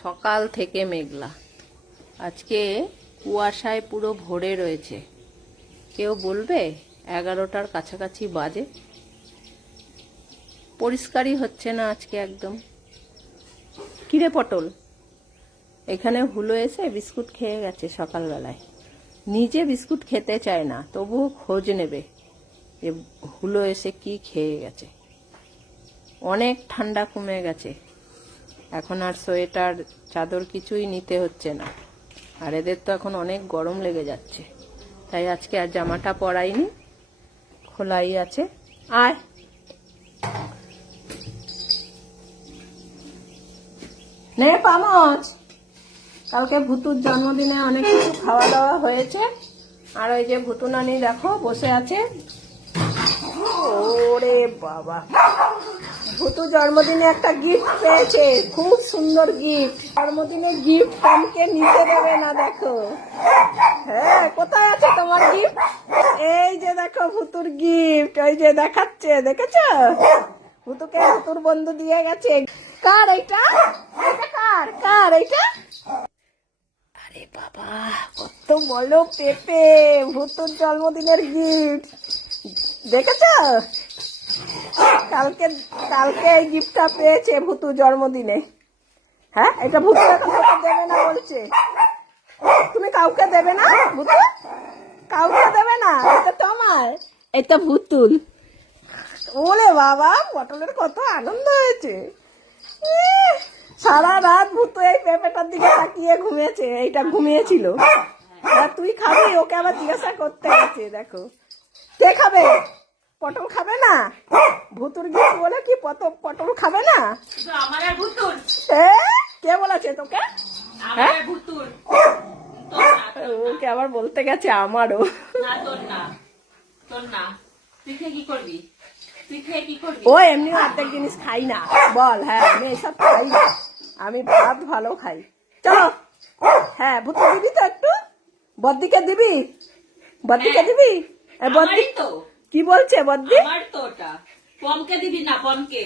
সকাল থেকে মেঘলা, আজকে কুয়াশায় পুরো ভরে রয়েছে। কেউ বলবে 11টার কাছাকাছি বাজে। পরিষ্কারই হচ্ছে না আজকে একদম। কিরে পটল, এখানে হুলো এসে বিস্কুট খেয়ে গেছে সকালবেলায়। নিজে বিস্কুট খেতে চায় না, তবুও খোঁজ নেবে যে হুলো এসে কি খেয়ে গেছে। অনেক ঠান্ডা কমে গেছে, এখন আর সোয়েটার চাদর কিছুই নিতে হচ্ছে না। আর এদের তো এখন অনেক গরম লেগে যাচ্ছে, তাই আজকে আর জামাটা পরাইনি, খোলাই আছে। আয় নে পামচ, কালকে ভুতুর জন্মদিনে অনেক কিছু খাওয়া দাওয়া হয়েছে। আর ওই যে ভুতু নানি দেখো বসে আছে। ওরে বাবা, ভুতু জন্মদিনে একটা গিফট পেয়েছে, খুব সুন্দর গিফট। জন্মদিনে গিফট কামকে নিতে দেবে না, দেখো। হ্যাঁ, কোথায় আছে তোমার গিফট? এই যে দেখো ভুতুর গিফট, ওই যে দেখাচ্ছে, দেখেছো? ভুতুকে ভুতুর বন্ধু দিয়ে গেছে। কার এটা? এটা কার? কার এটা? আরে বাবা, কত বলো পেঁপে, ভুতুর জন্মদিনের গিফট দেখেছো? কালকে কালকে এই গিফটটা পেয়েছে ভুতু জন্মদিনে। হ্যাঁ, এটা ভুতু এখন তোকে দেবে না বলছে। তুমি কাউকে দেবে না ভুতু, কাউকে দেবে না। এটা তোমার, এটা ভুতুল। ওলে বাবা, পটলের কত আনন্দ হয়েছে। সারা রাত ভুতু এই পেঁপেটার দিকে তাকিয়ে ঘুমিয়েছে। এইটা ঘুমিয়েছিল। আর তুই খাবি, ওকে আবার জিজ্ঞাসা করতে গেছে। দেখো, কে খাবে? পটল খাবে না? ভুতুর গিফট বলে কি পটল খাবে না? কে বলেছে তোকে? হ্যাঁ, ওকে আবার বলতে গেছে আমারও। ও এমনি অর্ধেক জিনিস খাই না, বল। হ্যাঁ, আমি এসব খাই না, আমি ভাত ভালো খাই। চলো, হ্যাঁ ভুতু দিবি তো একটু, বদ্দিকে দিবি, বদ্দিকে দিবি। বদ্দি কি বলছে? বদ্দি পমকে দিবি না, পমকে।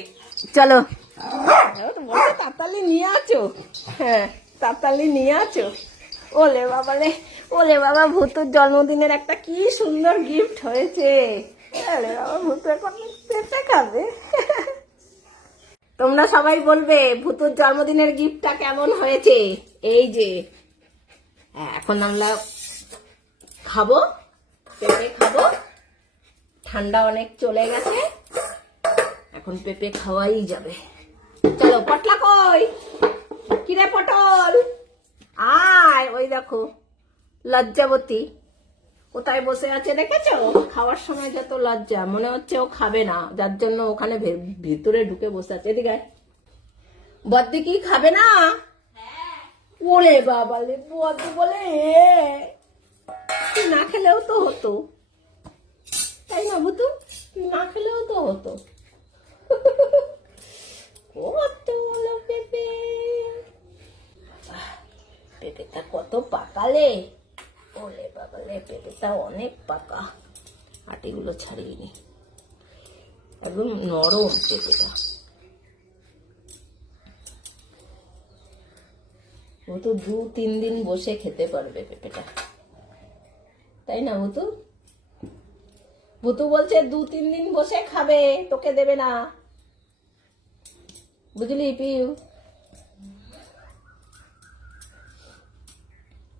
চলো, বলছে তাড়াতাড়ি নিয়ে আছো। হ্যাঁ, তাড়াতাড়ি নিয়ে আছো। ওলে বাবা রে, ওলে বাবা, ভুতুর জন্মদিনের একটা কি সুন্দর গিফট হয়েছে। ওলে বাবা, ভুতু এখন পেঁপে খাবে। তোমরা সবাই বলবে ভুতুর জন্মদিনের গিফটটা কেমন হয়েছে। এই যে এখন আমরা খাবো, পেঁপে খাবো। ঠান্ডা অনেক চলে গেছে, এখন পেঁপে খাওয়াই যাবে। চলো, পটলা কই? কিরে পটল, আয়। ওই দেখো লজ্জাবতী কোথায় বসে আছে, দেখেছো? খাওয়ার সময় যত লজ্জা, মনে হচ্ছে ও খাবে না, যার জন্য ওখানে ভিতরে ঢুকে বসে আছে। এদিকে বদ্দি কি খাবে না? ওরে বাবা রে, বদ্দি বলে না খেলেও তো হতো, তাই না ভুতু? না খেলেও তো হতো। পেঁপে, পেঁপেটা কত পাকালে। ওলে বাবালে, পেঁপেটা অনেক পাকা, আটিগুলো ছাড়িয়ে নি, একদম নরম পেঁপেটা। ও তো 2-3 দিন বসে খেতে পারবে পেঁপেটা, তাই না ভুতু? ভুতু বলছে 2-3 দিন বসে খাবে, তোকে দেবে না, বুঝলি পিউ?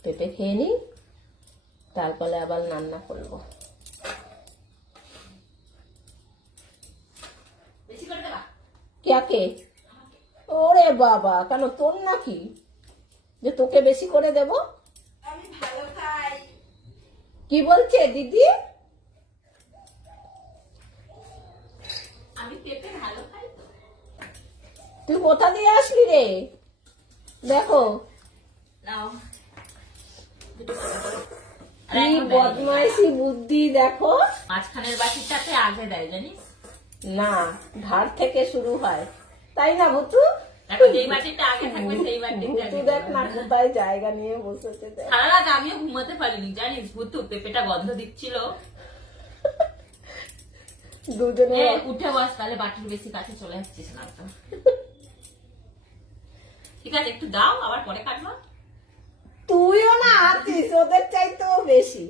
পেঁপে খেয়ে নি, তারপরে আবার রান্না করবো। কে? ওরে বাবা, কেন তোর নাকি যে তোকে বেশি করে দেব? আমি ভালো খাই। কি বলছে দিদি? আমি পেঁপে ভালো খাই তো। তুই কোথা দিয়ে আসলি রে? দেখো নাও, কি বদমাইশি বুদ্ধি, দেখো। মাঝখানের বাটিটাতে আগে দেয়, জানিস? না, ধার থেকে শুরু হয়, তাই না ভুতু? দেখো, যেই বাটিটা আগে থাকবে সেই বাটিটা ভুতু দেখ না কোথায় জায়গা নিয়ে বসেছে। সারা রাত আমিও ঘুমাতে পারিনি, জানিস? ভুতু পেঁপেটা গন্ধ দিচ্ছিল। দুজনে উঠে বস, তাহলে বাটির বেশি কাছে চলে যাচ্ছিস না তো। ঠিক আছে একটু দাও, আবার পরে কাটবো। তুইও না আছিস ওদের চাইতেও বেশি।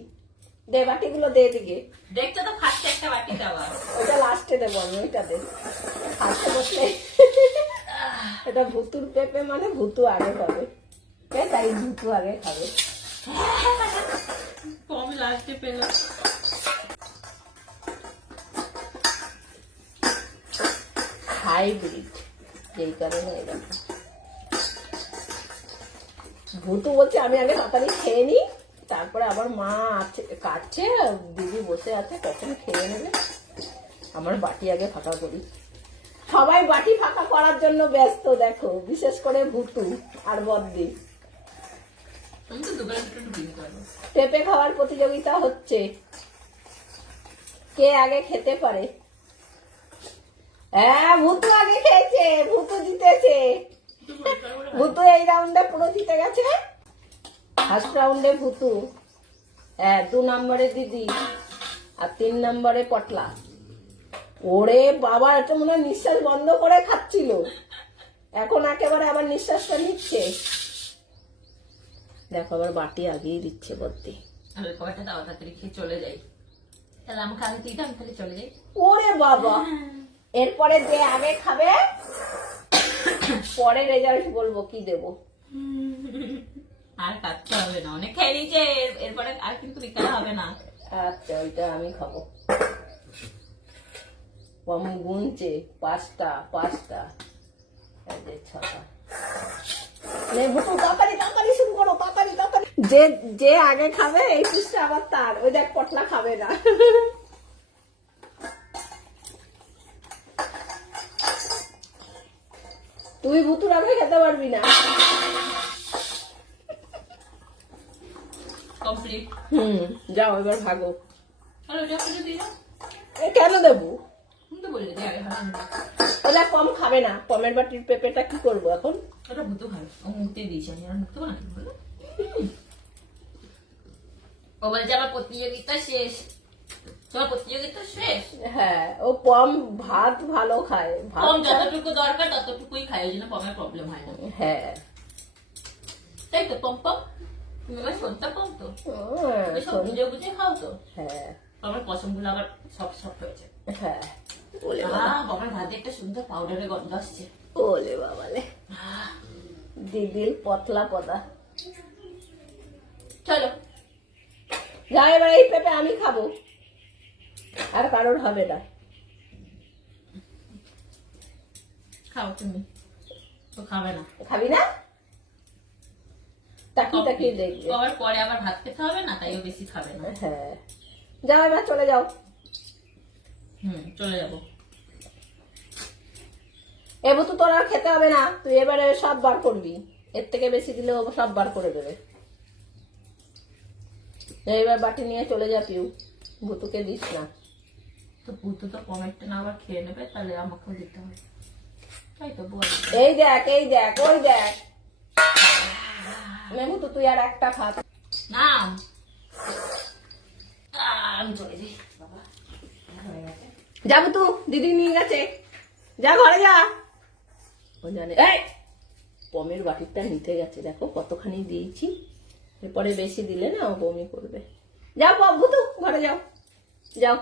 দে বাটিগুলো দে দিকে। দেখতে তো খাচ্ছে একটা বাটিতে আবার। ওটা লাস্টে দেবো আমি, ওইটা দে। হাতে বসলে এটা ভুতুর পেঁপে মানে ভুতু আগে খাবে, তাই ভুতু আগে খাবে। কম লাস্টে পেলাম। হাইব্রিড, যেই কারণে এরকম। ভুতু বলছে আমি আগে তাড়াতাড়ি খেয়ে নিই, তারপরে আবার মা আছে কাটছে, দিদি বসে আছে, কখন খেয়ে নেবে, আমার বাটি আগে ফাঁকা করি। সবাই বাটি ফাঁকা করার জন্য ব্যস্ত দেখো, বিশেষ করে ভুতু আর বদ্দি। আমি তো দুবার একটু ঢুকিয়ে পারবো। পেঁপে খাওয়ার প্রতিযোগিতা হচ্ছে, কে আগে খেতে পারে। হ্যাঁ ভুতু আগে খেয়েছে, ভুতু জিতেছে। ভুতু এই রাউন্ডে পুরো জিতে গেছে। ফার্স্ট রাউন্ডে ভুতু, 2 নম্বরে দিদি, আর 3 নম্বরে পটলা। ওরে বাবা, এটা মনে হয় নিঃশ্বাস বন্ধ করে খাচ্ছিল, এখন একেবারে আবার নিঃশ্বাসটা নিচ্ছে। দেখো আবার বাটি আগিয়ে দিচ্ছে বদ্দি। আমি কয়টা দাও তাড়াতাড়ি খেয়ে চলে যাই, তাহলে আমাকে আগে দিই, আমি তাহলে চলে যাই। ওরে বাবা, এরপরে যে আগে খাবে পরে রেজাল্ট বলবো কি দেবো। আর কাটতে হবে না, অনেক খেয়ে নিয়েছে, এরপরে আর কিন্তু বিকালে হবে না। আচ্ছা ওইটা আমি খাবো। আমি গুনছে 5টা 5টা, 6টা। ভুতু তাড়াতাড়ি তাড়াতাড়ি শুরু করো, তাড়াতাড়ি তাড়াতাড়ি। যে যে আগে খাবে এই পিসটা আবার তার। ওই দেখ পটলা খাবে না। তুই ভুতুর আগে খেতে পারবি না। কমপ্লিট। যাও এবার ভাগো। আর ওটা করে দিই না, কেন দেবো? তুমি তো বললে যে আগে ভালো। ওরা কম খাবে না, কমের বাটির পেঁপেটা কি করবো এখন? ওটা ভুতো খাবে, ও মুখতে দিয়েছে, আমি আর মুখতে না কি বললো। ও বলছে আমার প্রতিযোগিতা শেষ, তোমার প্রতিযোগিতা শেষ। হ্যাঁ ও পম ভাত ভালো খায়, ভাত কম যতটুকু দরকার ততটুকুই খাই, ওই জন্য পমের প্রবলেম হয় না। হ্যাঁ তাই তো পম পম, তুমি আমার সন্তা পম তো, সব বুঝে বুঝে খাও তো। হ্যাঁ আমার পছন্দগুলো আবার সব সব হয়েছে। হ্যাঁ। ওলে বাবা, আমার ভাতে একটা সুন্দর পাউডারের গন্ধ আসছে। ওলে বাবালে, দিদির পতলা পদা। চলো যা এবার এই পেঁপে আমি খাবো, আর কারোর হবে না। খাও তুমি, তো খাবে না। খাবি না? তাকিয়ে তাকিয়ে দেখবে। আবার পরে আবার ভাত খেতে হবে না, তাই ও বেশি খাবে না। হ্যাঁ যাও এবার চলে যাও। চলে যাবো। এবার তো তোর আর খেতে হবে না, তুই এবারে সব বার করবি, এর থেকে বেশি দিলে ও সব বার করে দেবে। এবার বাটি নিয়ে চলে যা পিউ, ভুতুকে দিস না। তো ভুতু তো কমেন্টটা না আবার খেয়ে নেবে, তাহলে আমাকেও দিতে হবে, তাই তো বল। এই দেখ এই দেখ ওই দেখ, ভুতু তুই আর একটা খা। না আমি চলে যাই বাবা, হয়ে গেছে। যা ভুতু, দিদি নিয়ে গেছে, যা ঘরে যা। ও জানে এই পমের বাটিটা নিতে গেছে, দেখো কতখানি দিয়েছি, এরপরে বেশি দিলে না ও বমি করবে। যাও ভুতু ঘরে যাও, যাও।